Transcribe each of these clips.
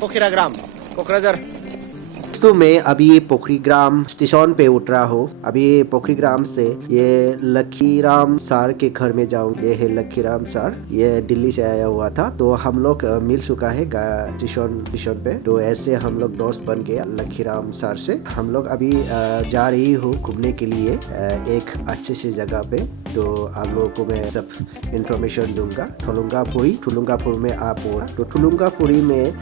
पोखराग्राम क'क्राझार। दोस्तों मैं अभी पोखरीग्राम स्टेशन पे उतरा हूँ। अभी पोखरीग्राम से ये लखीराम सर के घर में जाऊंगे। ये है लखीराम सर, ये दिल्ली से आया हुआ था, तो हम लोग मिल चुका है स्टेशन पे। तो ऐसे हम लोग दोस्त बन गए लखीराम सर से। हम लोग अभी जा रही हूँ घूमने के लिए एक अच्छे से जगह पे। तो आप लोगों को मैं सब इंफॉर्मेशन दूंगा। ठुलुंगापुरी में आप हो तो ठुलुंगापुरी में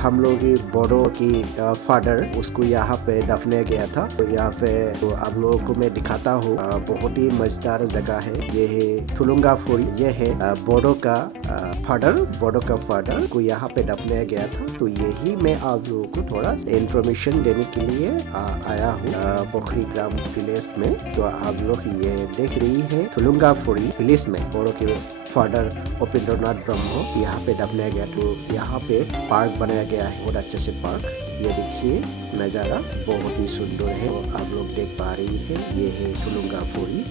हम लोग बड़ों की फादर उसको यहाँ पे दफनाया गया था। तो यहाँ पे तो आप लोगों को मैं दिखाता हूँ। बहुत ही मजेदार जगह है। ये है ठुलुंगापुरी। ये है बड़ों का फादर को यहाँ पे दफनाया गया था। तो यही मैं आप लोगों को थोड़ा इंफॉर्मेशन देने के लिए आया हूँ पोखरीग्राम विलेज में। तो आप लोग ये देख रही है ठुलुंगापुरी विलेज में बड़ों के फादर उपेंद्रनाथ ब्रह्म यहाँ पे दफनाया गया। तो यहाँ पे पार्क बनाया गया है, बहुत अच्छे से पार्क। ये देखिए नज़ारा बहुत ही सुंदर है। तो आप लोग देख पा रही है, ये है ठुलुंगापुरी।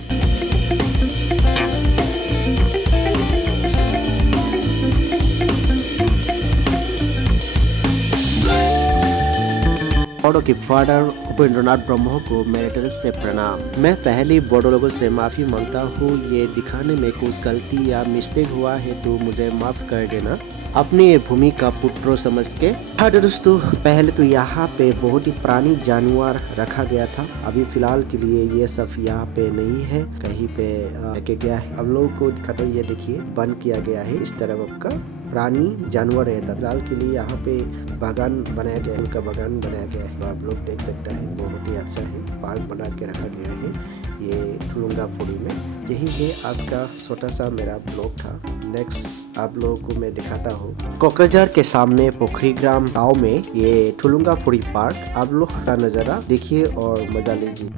बड़ों के फादर उपेंद्रनाथ ब्रह्म को मेरे तरफ से प्रणाम। मैं पहले बड़ों लोगों से माफी मांगता हूँ। ये दिखाने में कुछ गलती या मिस्टेक हुआ है तो मुझे माफ कर देना, अपनी भूमि का पुत्र समझ के। हाँ दोस्तों, पहले तो यहाँ पे बहुत ही पुरानी जानवर रखा गया था। अभी फिलहाल के लिए ये सब यहाँ पे नहीं है, कहीं पे रखे गया है। अब लोगों को दिखाता हूँ। ये देखिए बंद किया गया है इस तरफ का पुरानी जानवर रहता। फिलहाल के लिए यहाँ पे बागान बनाया गया है, उनका बागान बनाया गया है। तो आप लोग देख सकते हैं, बहुत ही अच्छा है। पार्क बना के रखा गया है ये ठुलुंगापुरी में। यही है आज का छोटा सा मेरा ब्लॉग था। नेक्स्ट आप लोगों को मैं दिखाता हूँ कोकराझार के सामने पोखरीग्राम गांव में ये ठुलुंगापुरी पार्क। आप लोग का नज़ारा देखिए और मजा लीजिए।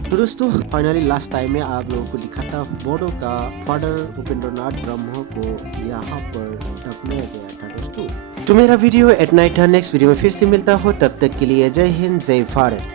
तो दोस्तों फाइनली लास्ट टाइम में आप लोगों को दिखाता हूँ बड़ों का फादर उपेंद्रनाथ ब्रह्म को यहाँ पर दफनाया गया था दोस्तों। तो मेरा वीडियो एट नाइट था। नेक्स्ट वीडियो में फिर से मिलता हो, तब तक के लिए जय हिंद जय भारत।